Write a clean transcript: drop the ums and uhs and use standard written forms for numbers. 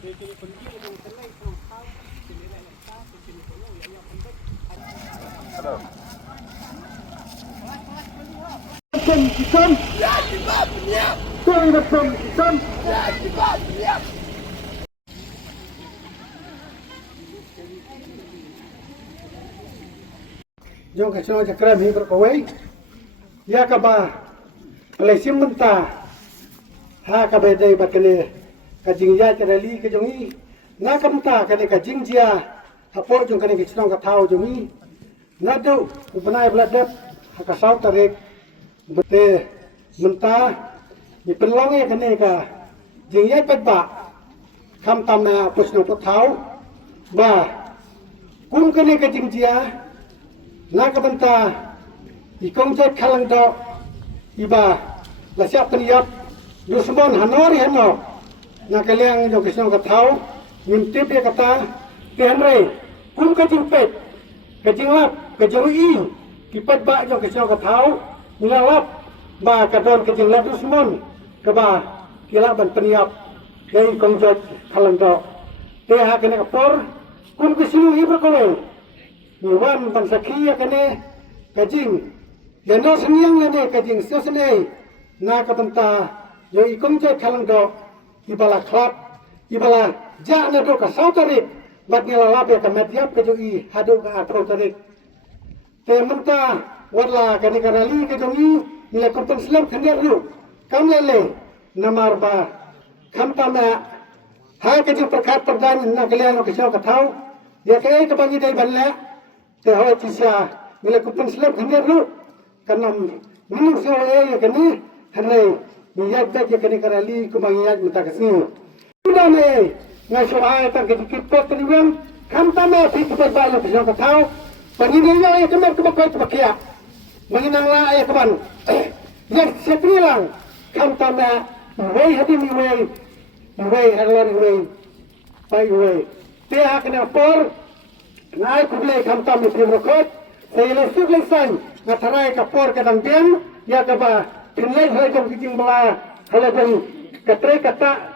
Jom ke sana cakram hi berkawai. Ya kaba Malaysia mentah. Ha kaba dai bakene kajing ya kerali ke jongi. Na kamta kane kajing dia. Apo jong kane ke sana ka thau jongi. Na do upanai bladap ka sau tarik bete mentah ni pelonge kane ka jing ya patba kam tamna pusno ko thau ba kum kane kajing dia. Na kabanta ikong jat khalang do iba la siap peniap dusmon hanori hano na kaliang jo kisno ka thau nim tip ya kata tenre kum ka jimpet ka jinglap ka joi kipat ba jo kisno ka thau nilalap ba ka don ka jinglap dusmon ka ba kila ban peniap kai ikong jat khalang do te ha kene ka por kum kisnu hi berkolong Iwan bangsa kia kene kajing dan no seniang lene kajing sesene na kabenta yo ikong jai khalang do ibala klap ibala ja na do ka sautarik bat ni lalap ya kamet yap ka joi hadu ka atro tarik te menta wala kane karali ka jongi nila kompon slam khander ru kam lele namar ba kam tama ha kajing perkat perdan na kalian ka ka thau ya kai ka bangi dai banla te ho tisia mila kupun slap hender lu karena minum soe ya kene hare ni yat ya kene karali kumang yat mata kasni udah me ngai soa ta ke dikit ni wem kam ta me ti ke ba lu bisa ka thau pangini ya kemer ke bakoi pakia manginang la ya kaban ya sepilang kam ta me wei hadi mi wei harlan wei pai wei te ha kena por Nai kublai kamtam ni rokot, saya lesuk lesan, ngatarai kapor kadang dem, ya kaba, pinlai hai jom kijing bala, hala jom katrai kata